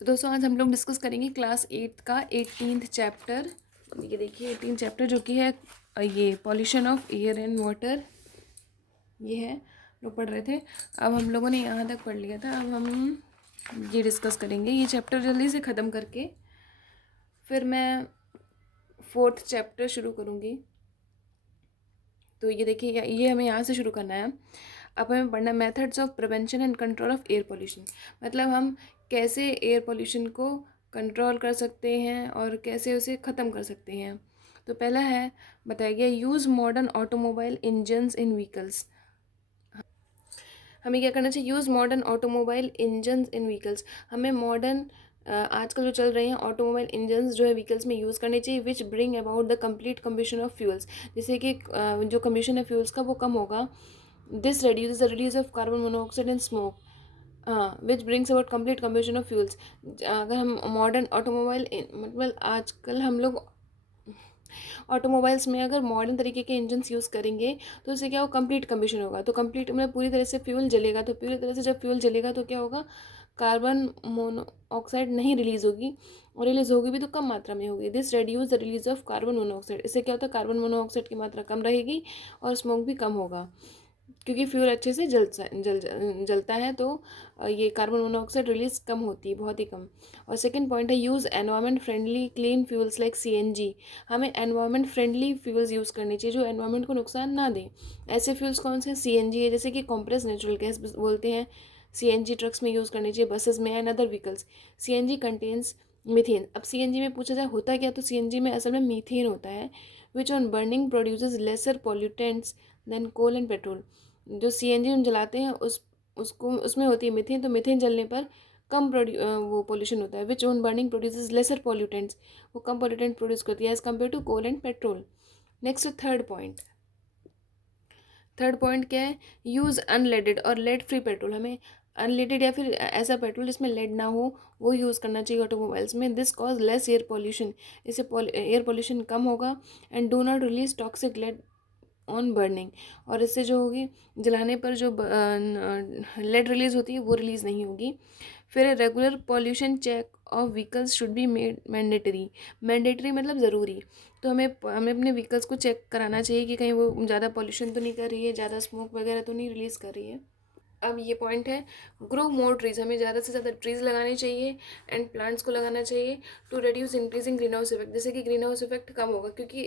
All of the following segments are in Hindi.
तो दोस्तों आज हम लोग डिस्कस करेंगे क्लास 8 का 18th चैप्टर। ये देखिए 18th चैप्टर जो कि है ये pollution of air and water. ये है लोग पढ़ रहे थे। अब हम लोगों ने यहाँ तक पढ़ लिया था। अब हम ये डिस्कस करेंगे ये चैप्टर जल्दी से ख़त्म करके फिर मैं 4th चैप्टर शुरू करूँगी। तो ये देखिए ये हमें यहाँ से शुरू करना है। अब हमें पढ़ना methods of prevention and control of air pollution. मतलब हम कैसे एयर पोल्यूशन को कंट्रोल कर सकते हैं और कैसे उसे ख़त्म कर सकते हैं। तो पहला है बताया गया यूज़ मॉडर्न ऑटोमोबाइल इंजन्स इन व्हीकल्स। हमें क्या करना चाहिए? यूज़ मॉडर्न ऑटोमोबाइल इंजन्स इन व्हीकल्स। हमें मॉडर्न आजकल जो चल रहे हैं ऑटोमोबाइल इंजन्स जो है व्हीकल्स में यूज़ करने चाहिए विच bring about the complete कम्बिशन of fuels. जैसे कि जो कम्बिशन है फ्यूल्स का वो कम होगा। This reduces the release of carbon monoxide and smoke, which brings about complete combustion of fuels। अगर हम मॉडर्न ऑटोमोबाइल मतलब आजकल हम लोग ऑटोमोबाइल्स में अगर मॉडर्न तरीके के इंजन्स यूज़ करेंगे तो उससे क्या हो कंप्लीट कम्बिशन होगा। तो कंप्लीट मतलब पूरी तरह से फ्यूल जलेगा। तो पूरी तरह से जब फ्यूल जलेगा तो क्या होगा? कार्बन मोनोऑक्साइड नहीं रिलीज़ होगी, और रिलीज़ होगी भी तो कम मात्रा में होगी। This reduce the release of carbon monoxide. इससे क्या होता है? कार्बन मोनोऑक्साइड की मात्रा कम रहेगी और स्मोक भी कम होगा, क्योंकि फ्यूल अच्छे से जलता है। तो ये कार्बन मोनोऑक्साइड रिलीज कम होती है, बहुत ही कम। और सेकंड पॉइंट है use environment friendly clean fuels like CNG. हमें एनवायरमेंट फ्रेंडली फ्यूल्स यूज़ करनी चाहिए जो एनवायरमेंट को नुकसान ना दें। ऐसे फ्यूल्स कौन से? सीएनजी है, जैसे कि कॉम्प्रेस नेचुरल गैस बोलते हैं। सीएनजी ट्रक्स में यूज़ करनी चाहिए, बसेस में and other vehicles. CNG contains methane. अब सीएनजी में पूछा जाए होता क्या, तो सीएनजी में असल में मीथेन होता है which on burning produces lesser pollutants than coal and petrol. जो सीएनजी हम जलाते हैं उसको उसमें होती है मीथेन। तो मीथेन जलने पर कम वो पोल्यूशन होता है which on burning produces lesser pollutants. वो कम पॉल्यूटेंट प्रोड्यूस करती है as compare to coal and petrol. Next third point. Third point क्या है? यूज़ अनलेडेड और लेड फ्री पेट्रोल। हमें अनलेडेड या फिर ऐसा पेट्रोल जिसमें लेड ना हो वो यूज़ करना चाहिए ऑटोमोबाइल्स में। This cause less air pollution. इससे एयर पॉल्यूशन कम होगा। And do not release toxic laid on burning. और इससे जो होगी जलाने पर जो लेड रिलीज़ होती है वो रिलीज़ नहीं होगी। फिर regular pollution check of vehicles should be made mandatory. Mandatory मतलब ज़रूरी। तो हमें अपने व्हीकल्स को चेक कराना चाहिए कि कहीं वो ज़्यादा पॉल्यूशन तो नहीं कर रही है, ज़्यादा स्मोक वगैरह तो नहीं रिलीज़ कर रही है। अब ये पॉइंट है ग्रो मोर ट्रीज। हमें ज़्यादा से ज़्यादा ट्रीज़ लगाने चाहिए एंड प्लांट्स को लगाना चाहिए to reduce increasing greenhouse effect. जैसे कि ग्रीन हाउस इफेक्ट कम होगा, क्योंकि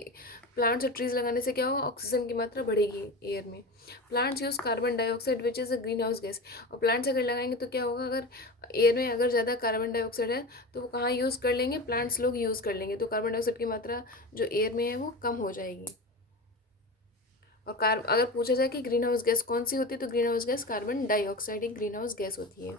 प्लांट्स और ट्रीज़ लगाने से क्या होगा? ऑक्सीजन की मात्रा बढ़ेगी एयर में। Plants use carbon dioxide which is a green house gas. और प्लांट्स अगर लगाएंगे तो क्या होगा? अगर एयर में अगर ज़्यादा कार्बन डाइऑक्साइड है तो वो कहाँ यूज़ कर लेंगे? प्लांट्स लोग यूज़ कर लेंगे। तो कार्बन डाइऑक्साइड की मात्रा जो एयर में है वो कम हो जाएगी। और अगर पूछा जाए कि ग्रीन हाउस गैस कौन सी होती है, तो green house gas carbon dioxide एक ग्रीन हाउस गैस होती है।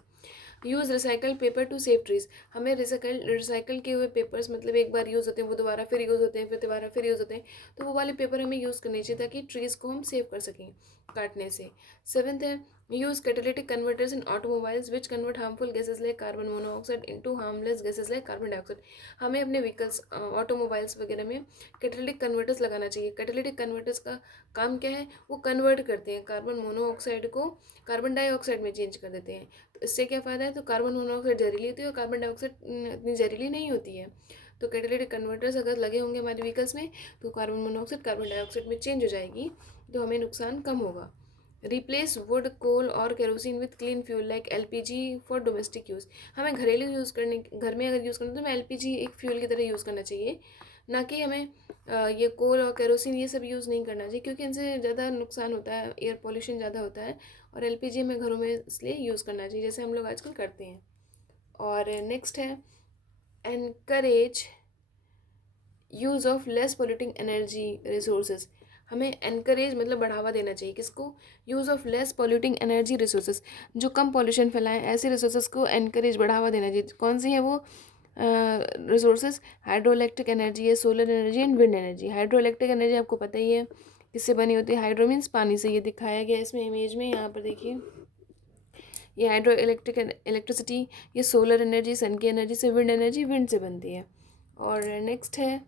Use recycle paper two save trees. हमें रिसाइकल किए हुए पेपर्स मतलब एक बार यूज़ होते हैं वो दोबारा फिर यूज़ होते हैं, फिर दोबारा फिर यूज़ होते हैं, तो वो वाले पेपर हमें यूज़ करने चाहिए ताकि ट्रीज़ को हम सेव कर सकें काटने से। सेवन्थ है use catalytic converters in automobiles which convert harmful gases like carbon monoxide into harmless gases like carbon dioxide. हमें अपने व्हीकल्स ऑटोमोबाइल्स वगैरह में कैटालिटिक कन्वर्टर्स लगाना चाहिए। कैटालिटिक कन्वर्टर्स का काम क्या है? वो कन्वर्ट करते हैं कार्बन मोनोऑक्साइड को कार्बन डाइऑक्साइड में चेंज कर देते हैं। तो इससे क्या फ़ायदा है? तो कार्बन मोनोऑक्साइड जहरीली होती है और कार्बन डाइऑक्साइड इतनी जहरीली नहीं होती है। तो कैटालिटिक कन्वर्टर्स अगर लगे होंगे हमारे व्हीकल्स में तो कार्बन मोनोऑक्साइड कार्बन डाइऑक्साइड में चेंज हो जाएगी, तो हमें नुकसान कम होगा। रिप्लेस वुड कोल और kerosene with clean fuel like LPG for domestic use. हमें घरेलू यूज़ करने घर में अगर यूज़ करना तो हमें एलपीजी एक फ्यूल की तरह यूज़ करना चाहिए, ना कि हमें ये कोल और केरोसिन ये सब यूज़ नहीं करना चाहिए, क्योंकि इनसे ज़्यादा नुकसान होता है, एयर पॉल्यूशन ज़्यादा होता है। और एलपीजी हमें घरों में इसलिए यूज़ करना चाहिए जैसे हम लोग आजकल करते हैं। और नेक्स्ट है encourage use of less polluting energy resources. हमें एनकरेज मतलब बढ़ावा देना चाहिए किसको? Use of less polluting energy resources. जो कम पॉल्यूशन फैलाएं ऐसे रिसोर्सेज को एनकरेज बढ़ावा देना चाहिए। कौन सी है वो रिसोर्सेज? हाइड्रो इलेक्ट्रिक एनर्जी है, solar energy and wind energy. Hydro electric energy आपको पता ही है किससे बनी होती है। हाइड्रो मीन्स पानी से। ये दिखाया गया इसमें इमेज में, यहाँ पर देखिए ये हाइड्रो इलेक्ट्रिसिटी, ये सोलर एनर्जी सन की एनर्जी से, विंड एनर्जी विंड से बनती है। और नेक्स्ट है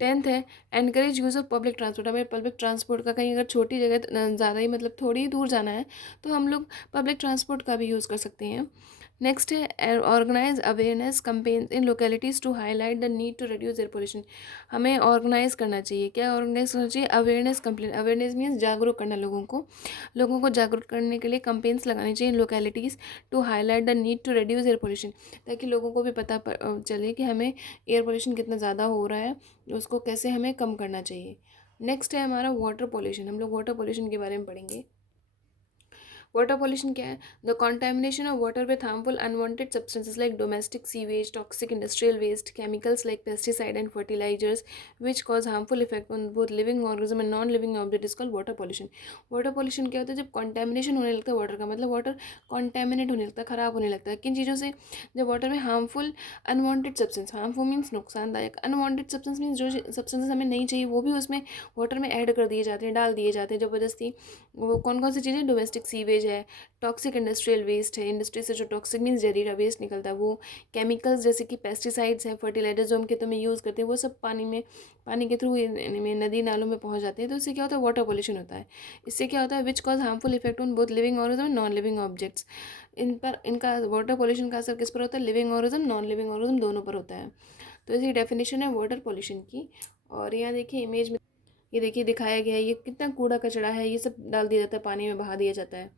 10th है encourage use of public transport. हमें पब्लिक ट्रांसपोर्ट का कहीं अगर छोटी जगह ज़्यादा ही मतलब थोड़ी ही दूर जाना है तो हम लोग पब्लिक ट्रांसपोर्ट का भी यूज़ कर सकते हैं। नेक्स्ट है organise awareness campaigns in localities to highlight the need to reduce air pollution. हमें ऑर्गेनाइज करना चाहिए, क्या ऑर्गेनाइज करना चाहिए, अवेयरनेस कंप्लेन, अवेयरनेस मीन्स जागरूक करना लोगों को जागरूक करने के लिए कंपेन्स लगानी चाहिए localities to highlight the need to reduce air pollution, ताकि लोगों को भी पता चले कि हमें एयर पोल्यूशन कितना ज़्यादा हो रहा है, उसको कैसे हमें कम करना चाहिए। नेक्स्ट है हमारा वाटर पोल्यूशन। हम लोग वाटर पोल्यूशन के बारे में पढ़ेंगे। वाटर पॉल्यूशन क्या है? The contamination of water with harmful unwanted substances like domestic sewage, toxic industrial waste, chemicals like pesticide and fertilisers which cause harmful effect on both living organism and non living object is called water pollution. Water pollution क्या होता है? जब कॉन्टेमिनेशन होने लगता है वाटर का, मतलब वाटर कॉन्टेमिनेट होने लगता है, खराब होने लगता है। किन चीज़ों से? जब वाटर में harmful unwanted substance, harmful means नुकसानदायक, अनवांटेड सब्सटेंस मीन्स जो सब्सटेंसेस हमें नहीं चाहिए वो भी उसमें वाटर में ऐड कर दिए जाते हैं, डाल दिए जाते हैं ज़बरदस्ती। वो कौन कौन सी चीज़ें? डोमेस्टिक सीवेज है, टॉक्सिक इंडस्ट्रियल वेस्ट है, इंडस्ट्री से जो टॉक्सिक मीन्स जहरीला वेस्ट निकलता है वो, केमिकल्स जैसे कि पेस्टिसाइड्स हैं, फर्टिलाइजर्स जो हम खेतों में यूज़ करते हैं, वो सब पानी के थ्रू में नदी नालों में पहुंच जाते हैं। तो इससे क्या होता है? वाटर पॉल्यूशन होता है। इससे क्या होता है? Which cause harmful effect on both living organism and non living objects. इन पर इनका वाटर पॉल्यूशन का असर किस पर होता है? Living organism non living organism दोनों पर होता है। तो इसकी डेफिनेशन है वाटर पॉल्यूशन की। और यहाँ देखिए इमेज में, ये देखिए दिखाया गया है, ये कितना कूड़ा कचरा है, ये सब डाल दिया जाता है, पानी में बहा दिया जाता है।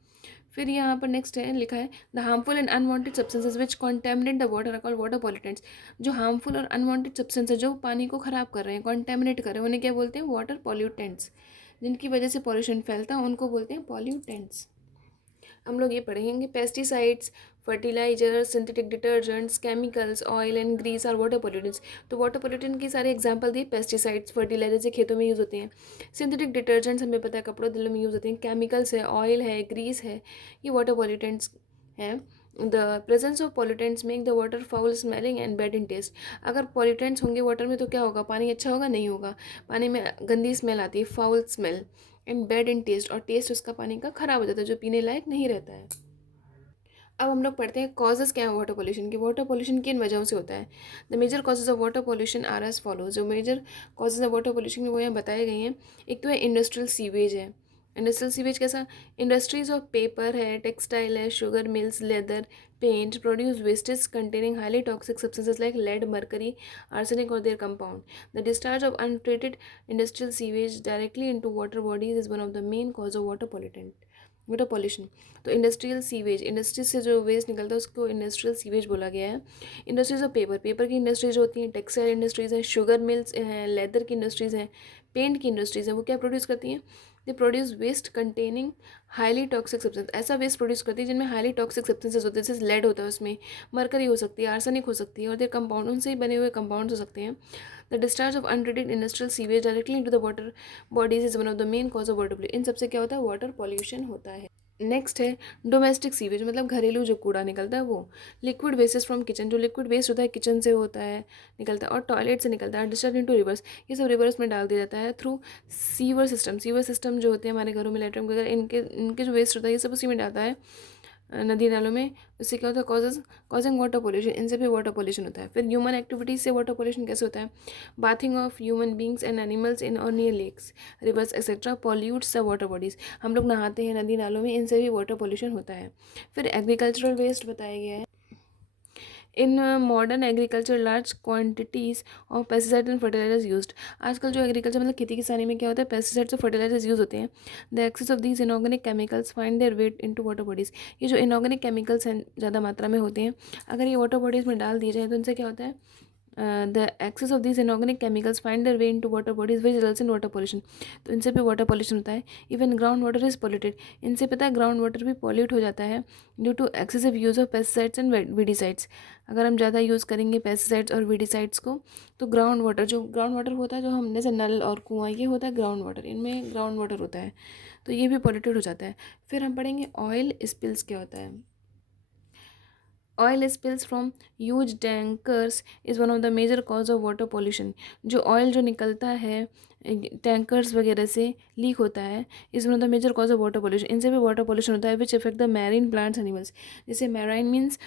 फिर यहाँ पर नेक्स्ट है लिखा है the harmful and unwanted substances which contaminate the water are called water pollutants. जो हार्मफुल और अनवांटेड सब्सटेंस है जो पानी को खराब कर रहे हैं, कॉन्टेमिनेट कर रहे हैं, उन्हें क्या बोलते हैं? Water pollutants. जिनकी वजह से पॉल्यूशन फैलता है उनको बोलते हैं पॉल्यूटेंट्स। हम लोग ये पढ़ेंगे pesticides, fertiliser, synthetic detergents, chemicals, oil and grease are water pollutants. तो वाटर पोल्यूटेंट की सारे एग्जांपल दिए, पेस्टिसाइड्स, फर्टिलाइजर से खेतों में यूज़ होते हैं, सिंथेटिक डिटर्जेंट्स हमें पता है कपड़ों धुलने में यूज़ होते हैं, केमिकल्स है, ऑयल है, ग्रीस है, ये वाटर पोल्यूटेंट्स हैं। The presence of pollutants make the water foul smelling and bad in taste. अगर पॉल्यूटेंट्स होंगे वाटर में तो क्या होगा? पानी अच्छा होगा? नहीं होगा। पानी में गंदी स्मेल आती है, foul smell, and bad in taste, और टेस्ट उसका पानी का खराब हो जाता है, जो पीने लायक नहीं रहता है। अब हम लोग पढ़ते हैं कॉजेज़ क्या है वाटर पोल्यूशन की। वाटर पोल्यूशन किन वजहों से होता है? The major causes of water pollution are as follows. जो major causes of water pollution वो यहाँ बताए गए हैं। एक तो है इंडस्ट्रियल सीवेज है। इंडस्ट्रियल सीवेज कैसा? इंडस्ट्रीज ऑफ पेपर है, टेक्सटाइल है, sugar mills, leather, paint produce wastage containing highly toxic substances like lead, mercury, arsenic और their compound. The discharge of untreated industrial sewage directly into water bodies is one of the main cause of water pollution. तो इंडस्ट्रियल सीवेज, इंडस्ट्री से जो वेस्ट निकलता है उसको इंडस्ट्रियल सीवेज बोला गया है। इंडस्ट्रीज ऑफ पेपर, पेपर की इंडस्ट्रीज होती हैं, टेक्सटाइल इंडस्ट्रीज हैं, शुगर मिल्स हैं, लेदर की इंडस्ट्रीज हैं, पेंट की इंडस्ट्रीज हैं, वो क्या प्रोड्यूस करती हैं? They produce waste containing highly toxic substance. ऐसा वेस्ट प्रोड्यूस करती है जिनमें हाईली टॉक्सिक सब्सटेंसेस होते हैं, जैसे लेड होता है उसमें, मरकरी हो सकती है, आर्सेनिक हो सकती है, और देर कंपाउंड उनसे ही बने हुए कंपाउंड्स हो सकते हैं। The discharge of untreated industrial sewage directly into the water bodies is one of the main cause of water pollution. इन सबसे क्या होता है? वाटर पॉल्यूशन होता है। नेक्स्ट है डोमेस्टिक सीवेज, मतलब घरेलू जो कूड़ा निकलता है वो। लिक्विड वेस्टेज फ्रॉम किचन, जो लिक्विड वेस्ट होता है किचन से होता है, निकलता है, और टॉयलेट से निकलता है, डिस्चार्ज इनटू रिवर्स, ये सब रिवर्स में डाल दिया जाता है through sewer system. Sewer system जो होते हैं हमारे घरों में, लेटरिन वगैरह, इनके इनके जो वेस्ट होता है ये सब उसी में डालता है, नदी नालों में। इससे क्या होता है? कॉजिंग वाटर पोल्यूशन, इनसे भी वाटर पोल्यूशन होता है। फिर ह्यूमन एक्टिविटीज से वाटर पोल्यूशन कैसे होता है? Bathing of human beings and animals in और near lakes, rivers etcetera pollutes the water bodies. हम लोग नहाते हैं नदी नालों में, इनसे भी वाटर पोल्यूशन होता है। फिर एग्रीकल्चरल वेस्ट बताया गया है। In modern agriculture large quantities of pesticide and fertilisers used. आजकल जो एग्रीकल्चर मतलब खेती किसानी में क्या होता है? पेस्टिसाइड्स और फर्टिलाइजर्स यूज़ होते हैं। The excess of these inorganic chemicals find their way into water bodies. ये जो इनऑर्गेनिक केमिकल्स हैं ज़्यादा मात्रा में होते हैं, अगर ये वाटर बॉडीज़ में डाल दिए जाए तो इनसे क्या होता है? The excess of these inorganic chemicals find their way into water bodies which results in water pollution। तो इनसे भी वाटर पॉल्यूशन होता है। Even ground water is polluted, इनसे पता है ग्राउंड वाटर भी पॉल्यूट हो जाता है due to excessive use of pesticides and weedicides. अगर हम ज़्यादा यूज़ करेंगे पेस्टिसाइड्स और वीडिसाइड्स को तो ग्राउंड वाटर होता है, जो हम जैसे नल और कुआँ, ये होता है ग्राउंड वाटर, इनमें ग्राउंड वाटर होता है, तो ये भी पॉल्यूटेड हो जाता है। फिर हम पढ़ेंगे ऑयल स्पिल्स क्या होता है। Oil spills from huge tankers is one of the major cause of water pollution. जो ऑयल जो निकलता है टैंकर्स वगैरह से लीक होता है, is one of the major cause of water pollution. इनसे भी वाटर पॉल्यूशन होता है which effect the marine plants animals. जैसे मैराइन मीन्स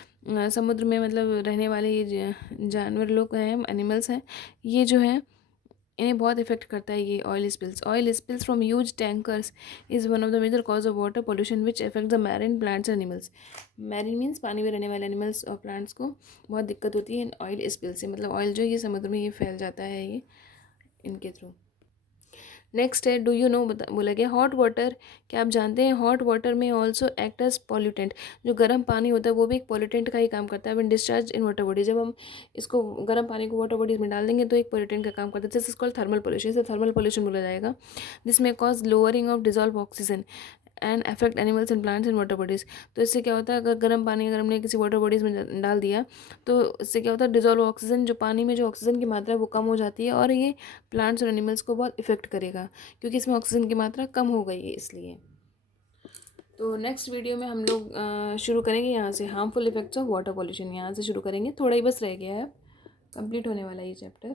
समुद्र में मतलब रहने वाले ये जानवर लोग हैं, एनिमल्स हैं, ये जो हैं इन्हें बहुत इफेक्ट करता है ये oil spills from huge tankers is one of the major cause of water pollution which affect the marine plants and animals. Marine means पानी में रहने वाले एनिमल्स और प्लांट्स को बहुत दिक्कत होती है ऑयल स्पिल से, मतलब ऑयल जो ये समुद्र में ये फैल जाता है ये इनके थ्रू। नेक्स्ट है डू यू नो, बोला गया हॉट वाटर, क्या आप जानते हैं हॉट वाटर में ऑल्सो एक्ट एज पॉल्यूटेंट। जो गर्म पानी होता है वो भी एक पॉल्यूटेंट का ही काम करता है। When discharge in water body, जब हम इसको गर्म पानी को वाटर बॉडीज में डाल देंगे तो एक पॉल्यूटेंट का काम करता है। This is called thermal pollution, इसे थर्मल पॉल्यूशन बोला जाएगा। जिसमें cause lowering of dissolve oxygen and affect animals and plants in water bodies. तो इससे क्या होता है, अगर गर्म पानी अगर हमने किसी वाटर बॉडीज़ में डाल दिया तो इससे क्या होता है, डिजॉल्व ऑक्सीजन, जो पानी में जो ऑक्सीजन की मात्रा है वो कम हो जाती है और ये प्लांट्स और एनिमल्स को बहुत इफेक्ट करेगा क्योंकि इसमें ऑक्सीजन की मात्रा कम हो गई है इसलिए। तो नेक्स्ट वीडियो में हम लोग शुरू करेंगे यहाँ से, harmful effects of water pollution, यहाँ से शुरू करेंगे। थोड़ा ही बस रह गया है, कंप्लीट होने वाला ये चैप्टर।